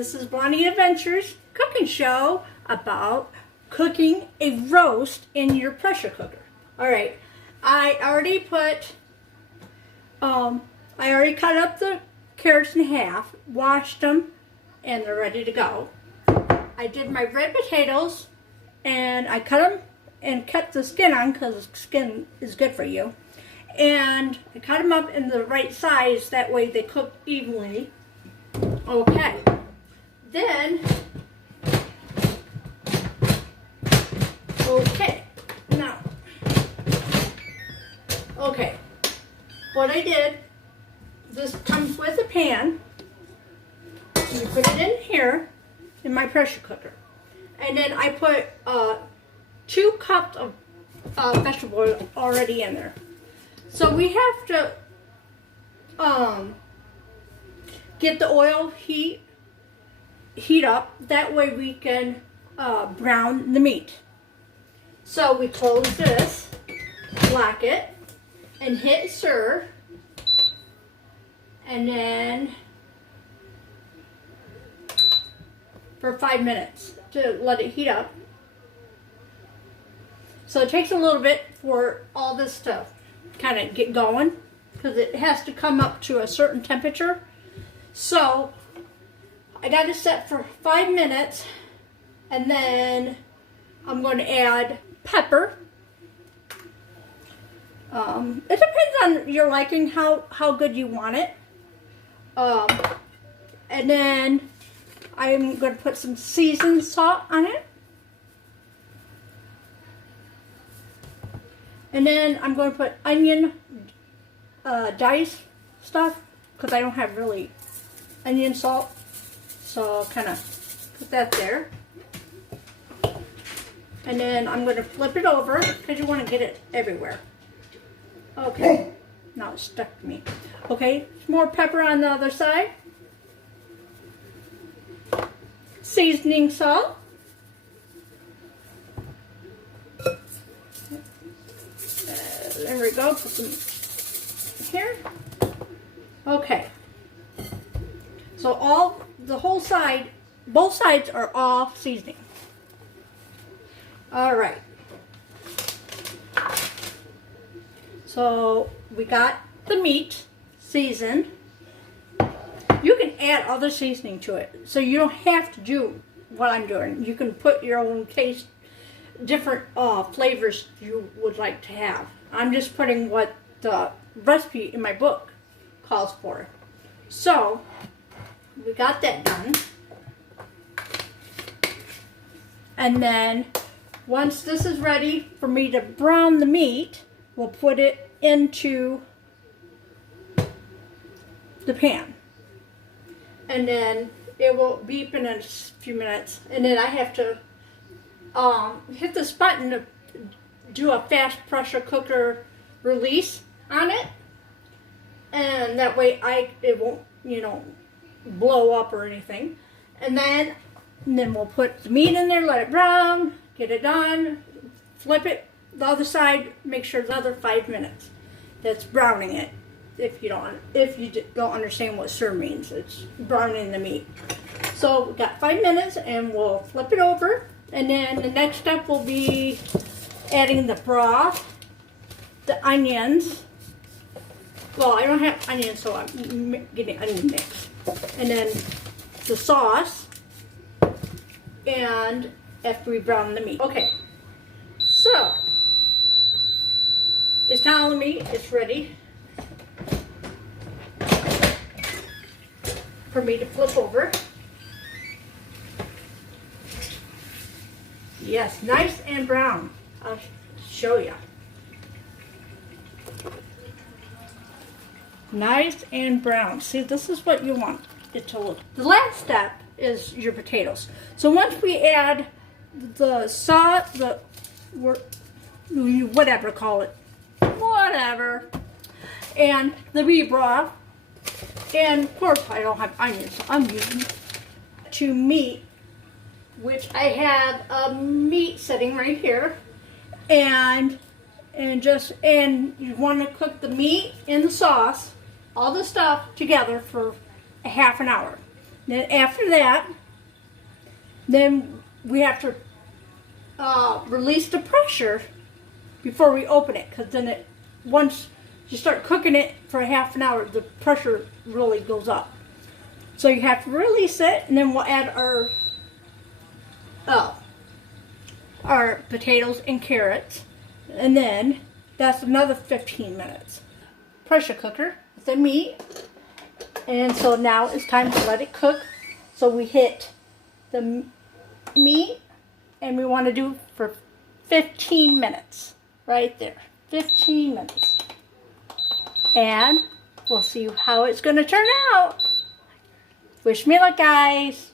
This is Bonnie Adventures cooking show about cooking a roast in your pressure cooker. Alright, I already cut up the carrots in half, washed them, and they're ready to go. I did my red potatoes, and I cut them and kept the skin on because the skin is good for you. And I cut them up in the right size, that way they cook evenly. Okay. Then, what I did, this comes with a pan. You put it in here, in my pressure cooker. And then I put 2 cups of vegetable oil already in there. So we have to get the oil heat up. That way we can brown the meat. So we close this, lock it, and hit stir. And then for 5 minutes to let it heat up. So it takes a little bit for all this to kind of get going because it has to come up to a certain temperature. So I got it set for 5 minutes, and then I'm going to add pepper. It depends on your liking, how good you want it. And then I'm going to put some seasoned salt on it. And then I'm going to put onion dice stuff because I don't have really onion salt. So I'll kind of put that there. And then I'm going to flip it over because you want to get it everywhere. Okay. Now it's stuck to me. Okay, more pepper on the other side. Seasoning salt. There we go. Put some here. Okay. So both sides are all seasoning. All right. So we got the meat seasoned. You can add other seasoning to it, so you don't have to do what I'm doing. You can put your own taste, different flavors you would like to have. I'm just putting what the recipe in my book calls for. So we got that done. And then once this is ready for me to brown the meat, we'll put it into the pan. And then it will beep in a few minutes. And then I have to hit this button to do a fast pressure cooker release on it. And that way it won't, blow up or anything. And then we'll put the meat in there, let it brown, get it done, flip it the other side, make sure the other 5 minutes. That's browning it. If you don't understand what stir means, it's browning the meat. So we got 5 minutes, and we'll flip it over. And then the next step will be adding the broth, the onions. Well, I don't have onions, so I'm getting onion mix. And then the sauce. And after we brown the meat. Okay, so it's telling me it's ready for me to flip over. Yes, nice and brown. I'll show you. Nice and brown. See, this is what you want it to look. The last step is your potatoes. So once we add the salt, whatever, call it, whatever, and the meat broth, and of course I don't have onions, so I'm using to meat, which I have a meat sitting right here, and you want to cook the meat and the sauce, all the stuff together for a half an hour. Then after that, then we have to release the pressure before we open it, because then once you start cooking it for a half an hour, the pressure really goes up. So you have to release it, and then we'll add our potatoes and carrots, and then that's another 15 minutes. Pressure cooker with the meat, and so now it's time to let it cook. So we hit the meat, and we want to do for 15 minutes, right there, 15 minutes. And we'll see how it's going to turn out. Wish me luck, guys.